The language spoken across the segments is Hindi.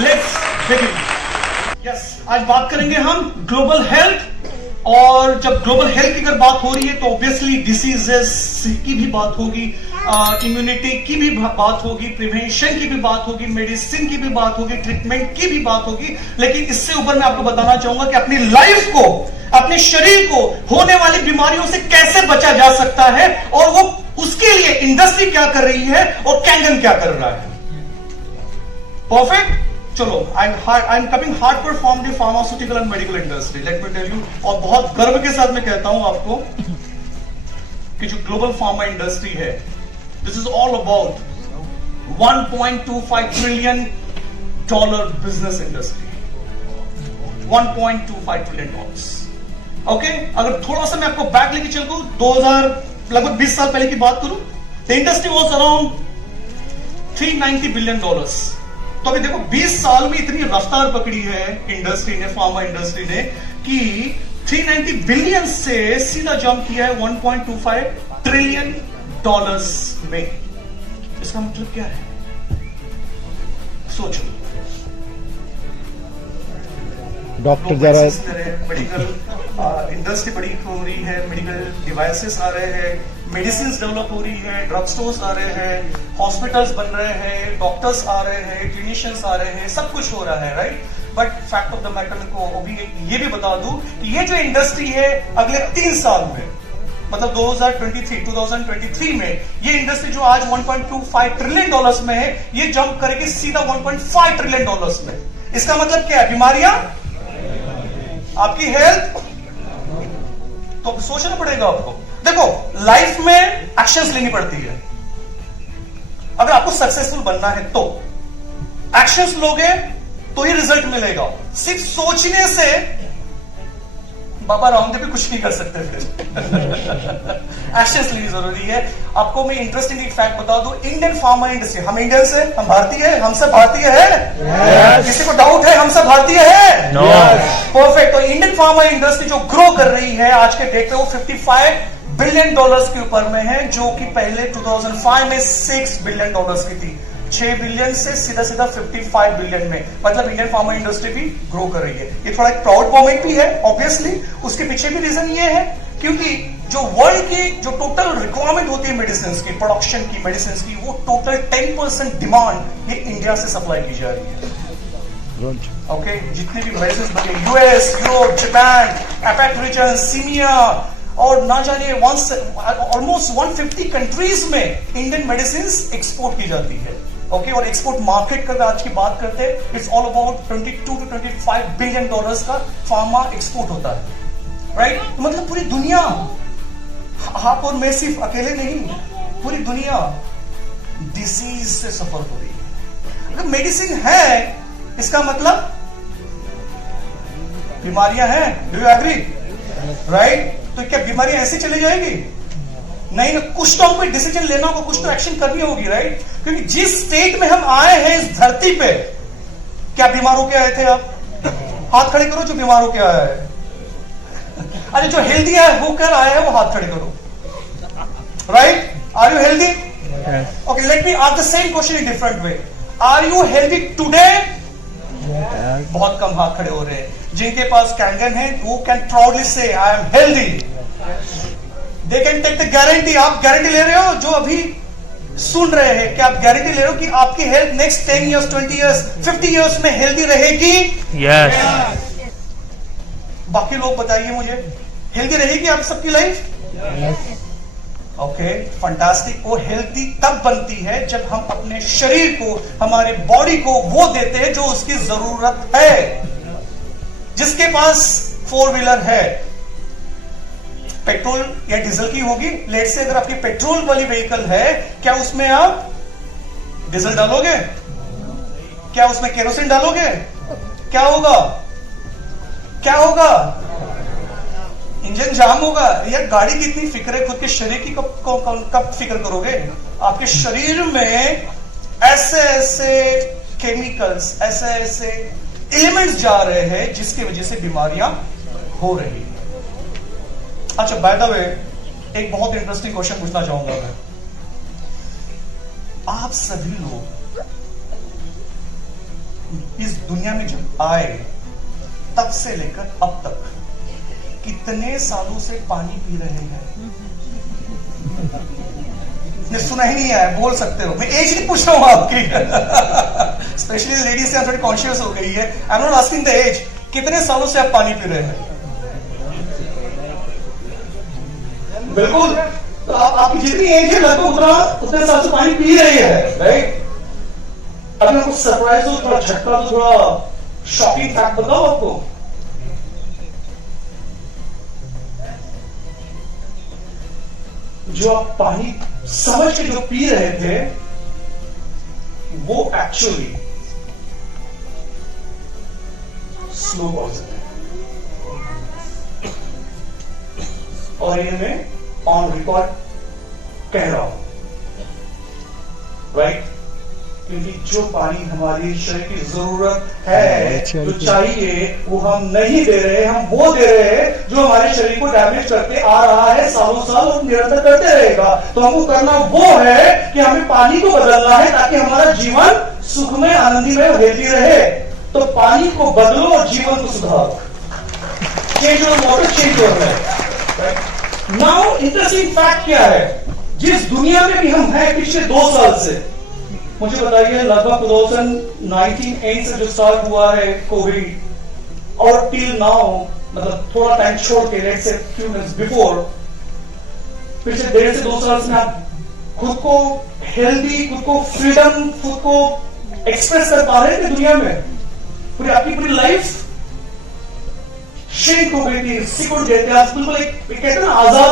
Let's begin. यस, आज बात करेंगे हम ग्लोबल हेल्थ। और जब ग्लोबल हेल्थ की अगर बात हो रही है तो ऑब्वियसली डिसीजेस की भी बात होगी, इम्यूनिटी की भी बात होगी, प्रिवेंशन की भी बात होगी, मेडिसिन की भी बात होगी, ट्रीटमेंट की भी बात होगी। लेकिन इससे ऊपर मैं आपको बताना चाहूंगा कि अपनी लाइफ को, अपने शरीर को होने वाली बीमारियों से कैसे बचा जा सकता है, और वो उसके लिए इंडस्ट्री क्या कर रही है और कैंगन क्या कर रहा है। परफेक्ट। चलो, I am coming hardcore from the pharmaceutical and medical industry, let me tell you. और बहुत गर्व के साथ मैं कहता हूं आपको कि जो ग्लोबल फार्मा इंडस्ट्री है, this is all about $1.25 trillion business industry. $1.25 trillion. Okay, अगर थोड़ा सा मैं आपको बैक लेके चलूं, 2000 लगभग 20 साल पहले की बात करूं, the industry was around $390 billion. तो अभी देखो 20 साल में इतनी रफ्तार पकड़ी है इंडस्ट्री ने, फार्मा इंडस्ट्री ने, कि 390 बिलियन से सीधा जंप किया है $1.25 ट्रिलियन में। इसका मतलब क्या है, सोचो। डॉक्टर जा रहा है, मेडिकल इंडस्ट्री बड़ी हो रही है, मेडिकल डिवाइसेस आ रहे हैं, मेडिसिन डेवलप हो रही है, ड्रग स्टोर्स आ रहे हैं, हॉस्पिटल्स बन रहे हैं, डॉक्टर्स आ रहे हैं, क्लिनिशियंस आ रहे हैं, सब कुछ हो रहा है, right. But fact of the matter को अभी ये भी बता दूं कि ये जो इंडस्ट्री है अगले 3 साल में, मतलब 2023 में, ये इंडस्ट्री जो आज $1.25 ट्रिलियन में है, ये जंप करेगी सीधा $1.5 ट्रिलियन में। इसका मतलब क्या है, बीमारियां, आपकी हेल्थ। तो सोचना पड़ेगा आपको। देखो, लाइफ में एक्शंस लेनी पड़ती है। अगर आपको सक्सेसफुल बनना है तो एक्शंस लोगे तो ही रिजल्ट मिलेगा। सिर्फ सोचने से बाबा रामदेव भी कुछ नहीं कर सकते फिर। एक्शंस लेनी जरूरी है। आपको मैं इंटरेस्टिंग एक फैक्ट बता दूं, इंडियन फार्मा इंडस्ट्री, हम इंडियंस हैं, हम भारतीय हैं, हम सब भारतीय हैं। किसी को डाउट है, हम सब भारतीय हैं? परफेक्ट। तो इंडियन फार्मा इंडस्ट्री जो ग्रो कर रही है आज के डेट पे, वो $55 बिलियन के ऊपर में है, जो कि पहले 2005 में $6 बिलियन की थी। 6 बिलियन से सीधा 55 बिलियन में, मतलब इंडियन फार्मा इंडस्ट्री भी ग्रो कर रही है। ये थोड़ा एक प्राउड मोमेंट भी है ऑब्वियसली। उसके पीछे भी रीजन ये है क्योंकि जो वर्ल्ड की जो टोटल रिक्वायरमेंट होती है मेडिसिन की, प्रोडक्शन की, मेडिसिन की, वो टोटल 10% डिमांड ये इंडिया से सप्लाई की जा रही है। ओके, जितने भी मेडिसिन बने, US, Europe, Japan, APAC region, सीमिया, और ना जानिए ऑलमोस्ट 150 कंट्रीज में इंडियन मेडिसिन एक्सपोर्ट की जाती है। ओके, और एक्सपोर्ट मार्केट का आज की बात करते हैं, it's all about $22 to $25 billion का फार्मा एक्सपोर्ट होता है, राइट। मतलब पूरी दुनिया, आप और मैं सिर्फ अकेले नहीं, पूरी दुनिया डिसीज से सफर हो रही है। अगर मेडिसिन है, इसका मतलब बीमारियां हैं। Do you agree? राइट। तो क्या बीमारियां ऐसी चली जाएगी? नहीं ना, कुछ तो हमको डिसीजन लेना होगा, कुछ तो एक्शन करनी होगी, राइट। क्योंकि जिस स्टेट में हम आए हैं इस धरती पे, क्या बीमार होके आए थे आप? हाथ खड़े करो जो बीमार होके आया है। अरे जो हेल्दी है होकर आया है वो हाथ खड़े करो, right. Are you healthy? Okay, let me ask the same question in different way. Are you healthy today? बहुत कम हाथ खड़े हो रहे हैं। जिनके पास कैंगन है वो can proudly say I am healthy. They can take the guarantee. आप गारंटी ले रहे हो, जो अभी सुन रहे हैं, क्या आप गारंटी ले रहे हो कि आपकी health next 10 years, 20 years, 50 years में हेल्दी रहेगी? यस। बाकी लोग बताइए मुझे, हेल्दी रहेगी आप सबकी लाइफ? Okay, fantastic. वो हेल्दी तब बनती है जब हम अपने शरीर को, हमारे बॉडी को वो देते हैं जो उसकी जरूरत है। जिसके पास 4 व्हीलर है, पेट्रोल या डीजल की होगी, लेट से अगर आपकी पेट्रोल वाली व्हीकल है, क्या उसमें आप डीजल डालोगे? क्या उसमें केरोसिन डालोगे? क्या होगा? क्या होगा? इंजन जाम होगा। यार गाड़ी की इतनी फिक्र है, खुद के शरीर की कब फिक्र करोगे? आपके शरीर में ऐसे ऐसे केमिकल्स, ऐसे ऐसे एलिमेंट्स जा रहे हैं जिसकी वजह से बीमारियां हो रही है। अच्छा, बाय द वे एक बहुत इंटरेस्टिंग क्वेश्चन पूछना चाहूंगा मैं। आप सभी लोग इस दुनिया में जब आए तब से लेकर अब तक कितने सालों से पानी पी रहे हैं? ने सुना ही नहीं है, बोल सकते हो। मैं एज नहीं पूछ रहा हूं आपकी स्पेशली लेडीज से थोड़ी कॉन्शियस हो गई है। I am not asking the age. कितने सालों से आप पानी पी रहे हैं? बिल्कुल। तो आपकी जितनी एज है लगभग उतने साल से पानी पी रही है, राइट? अगर कुछ सरप्राइज हो, थोड़ा झटका हो, थोड़ा शॉकिंग फैक्ट बताओ आपको। जो आप पानी समझ के जो पी रहे थे वो एक्चुअली स्लो पॉइजन है। और ये मैं ऑन रिकॉर्ड कह रहा हूं, राइट? क्योंकि जो पानी हमारे शरीर की जरूरत है, जो चाहिए, वो हम नहीं दे रहे, हम वो दे रहे हैं जो हमारे शरीर को डैमेज करते आ रहा है सालों साल और निरंतर करते रहेगा। तो हमको करना वो है कि हमें पानी को बदलना है ताकि हमारा जीवन सुखमय, आनंदमय और हेल्दी रहे। तो पानी को बदलो और जीवन को सुधारो। Change your water, change your life. Now interesting fact क्या है? जिस दुनिया में भी हम हैं पिछले 2 साल से, मुझे बताइए, लगभग 2019 एंड से जो स्टार्ट हुआ है कोविड और टिल नाउ, मतलब थोड़ा टाइम छोड़ के, let's say few minutes before, पिछले 1.5 से 2 साल में आप खुद को हेल्दी, खुद को फ्रीडम, खुद को एक्सप्रेस कर पा रहे थे दुनिया में? पूरी आपकी पूरी लाइफ श्रिंक हो गई थी, सिकुड़ गए थे आप। बिल्कुल एक कहते हैं ना, आजाद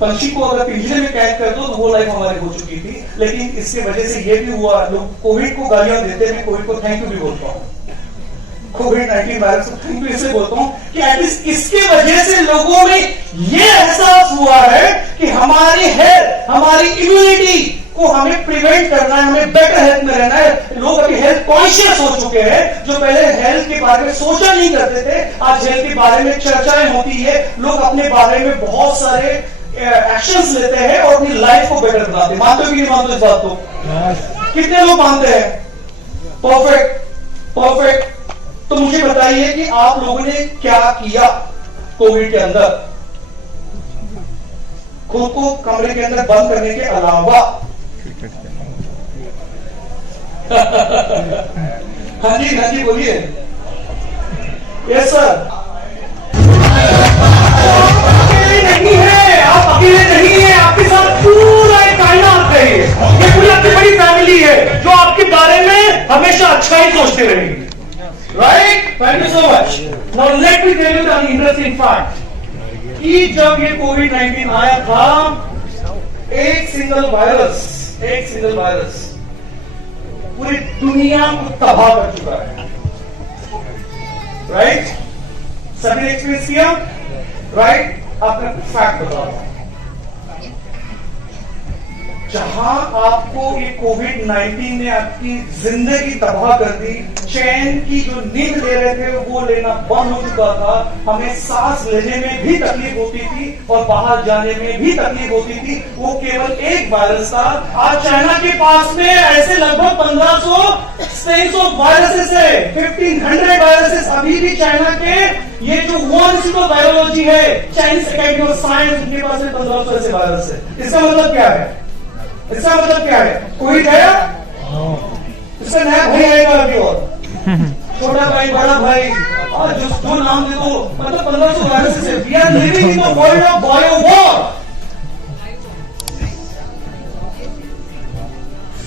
पंछी को अगर पिंजरे में कैद कर दो तो वो लाइफ हमारी हो चुकी थी। लेकिन इसके वजह से ये भी हुआ, लोग कोविड को गालियां देते हैं, कोविड को थैंक यू भी बोलता हूं, कोविड-19 वायरस को थैंक यू इसलिए बोलता हूं कि एटलीस्ट इसके वजह से लोगों में ये एहसास हुआ है कि हमारी हेल्थ, हमारी इम्यूनिटी को हमें प्रिवेंट करना है, हमें बेटर हेल्थ में रहना है। लोग अभी हेल्थ कॉन्शियस हो चुके हैं, जो पहले हेल्थ के बारे में सोचा नहीं करते थे, आज हेल्थ के बारे में चर्चाएं होती है। लोग अपने बारे में बहुत सारे एक्शंस लेते हैं और अपनी लाइफ को बेटर बनाते हैं। मानते हो कि नहीं मानते इस बात को? कितने लोग मानते हैं? Perfect, perfect. तो मुझे बताइए कि आप लोगों ने क्या किया कोविड के अंदर? खुद को कमरे के अंदर बंद करने के अलावा हाँ जी बोलिए। Yes sir. अकेले नहीं है, आप अकेले नहीं है, आपके साथ पूरा एक कायनात है। ये पूरी आपकी बड़ी फैमिली है जो आपके बारे में हमेशा अच्छा ही सोचते रहेगी, right? Thank you so much. Now let me tell you an interesting fact कि जब ये कोविड-19 आया था, एक सिंगल वायरस पूरी दुनिया को तबाह कर चुका है, राइट? सभी ने एक्सपीरियंस किया, राइट? आपने फैक्ट बताओ, जहां आपको ये कोविड-19 ने आपकी जिंदगी तबाह कर दी, चैन की जो नींद ले रहे थे वो लेना बंद हो चुका था, हमें सांस लेने में भी तकलीफ होती थी और बाहर जाने में भी तकलीफ होती थी, वो केवल एक वायरस था। आज चाइना के पास में ऐसे लगभग 1500 वायरसेस है, 1500 वायरसेस अभी भी चाइना के, ये जो वर्ल्ड इंस्टीट्यूट ऑफ वायरोलॉजी है, चाइनीज एकेडमी ऑफ साइंस, उनके पास में 1500 ऐसे वायरस है। इसका मतलब क्या है? इसका मतलब क्या है? कोई गया, इसका नया भाई आएगा अभी, और छोटा भाई, बड़ा भाई, और जो नाम दे दो, मतलब 1500 वायरसेस है। We are living in the world of bio war.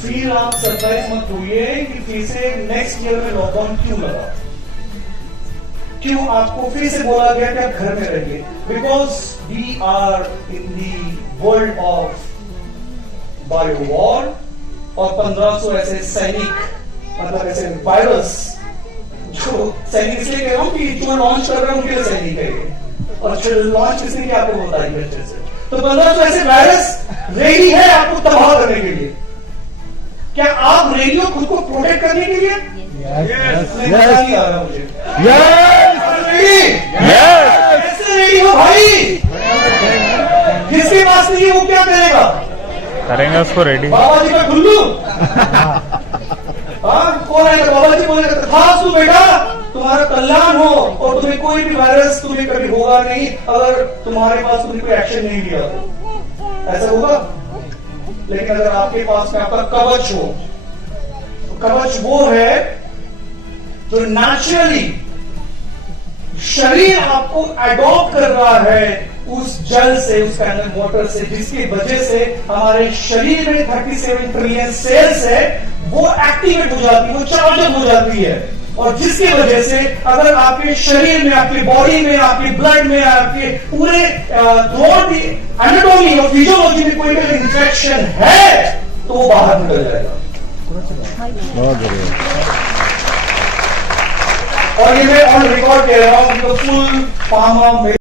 फिर आप सरप्राइज मत होइए कि फिर से नेक्स्ट ईयर में लॉकडाउन क्यों लगा, क्यों आपको फिर से बोला गया कि आप घर में रहिए? Because we are in the world of bio war, और 1500 ऐसे सैनिक, मतलब ऐसे वायरस, जो सैनिक इसलिए कह रहा हूं कि जो लॉन्च कर रहे हैं उनके लिए सैनिक है, और जो लॉन्च किसने किया आपको बताइए अच्छे से। तो 1500 ऐसे वायरस रेडी है आपको तबाह करने के लिए। क्या आप रेडी हो खुद को प्रोटेक्ट करने के लिए? नहीं आ रहा मुझे। कैसे रेडी हो भाई? जिसके पास नहीं है वो क्या करेगा? करेंगे उसको रेडी। बाबा जी का गुल्लू। हाँ, कौन आएगा? बाबा जी बोलेगा तथास्तु बेटा, तुम्हारा कल्याण हो और तुम्हें कोई भी वायरस तुम्हें कभी होगा नहीं अगर तुम्हारे पास तुमने कोई एक्शन नहीं लिया तो। ऐसा होगा? लेकिन अगर आपके पास में आपका कवच हो, तो कवच वो है जो नेचुरली शरीर आपको अडॉप्ट कर रहा है उस जल से, उस कैनल वाटर से, जिसकी वजह से हमारे शरीर में 37 ट्रिलियन सेल्स है वो एक्टिवेट हो जाती है, वो चार्ज अप हो जाती है। और जिसकी वजह से अगर आपके शरीर में, आपकी बॉडी में, आपके ब्लड में, आपके पूरे एनाटॉमी और फिजियोलॉजी में कोई भी इंफेक्शन है तो वो बाहर निकल जाएगा। बहुत बढ़िया। और ये मैं ऑन रिकॉर्ड कह रहा हूं, फुल फार्मा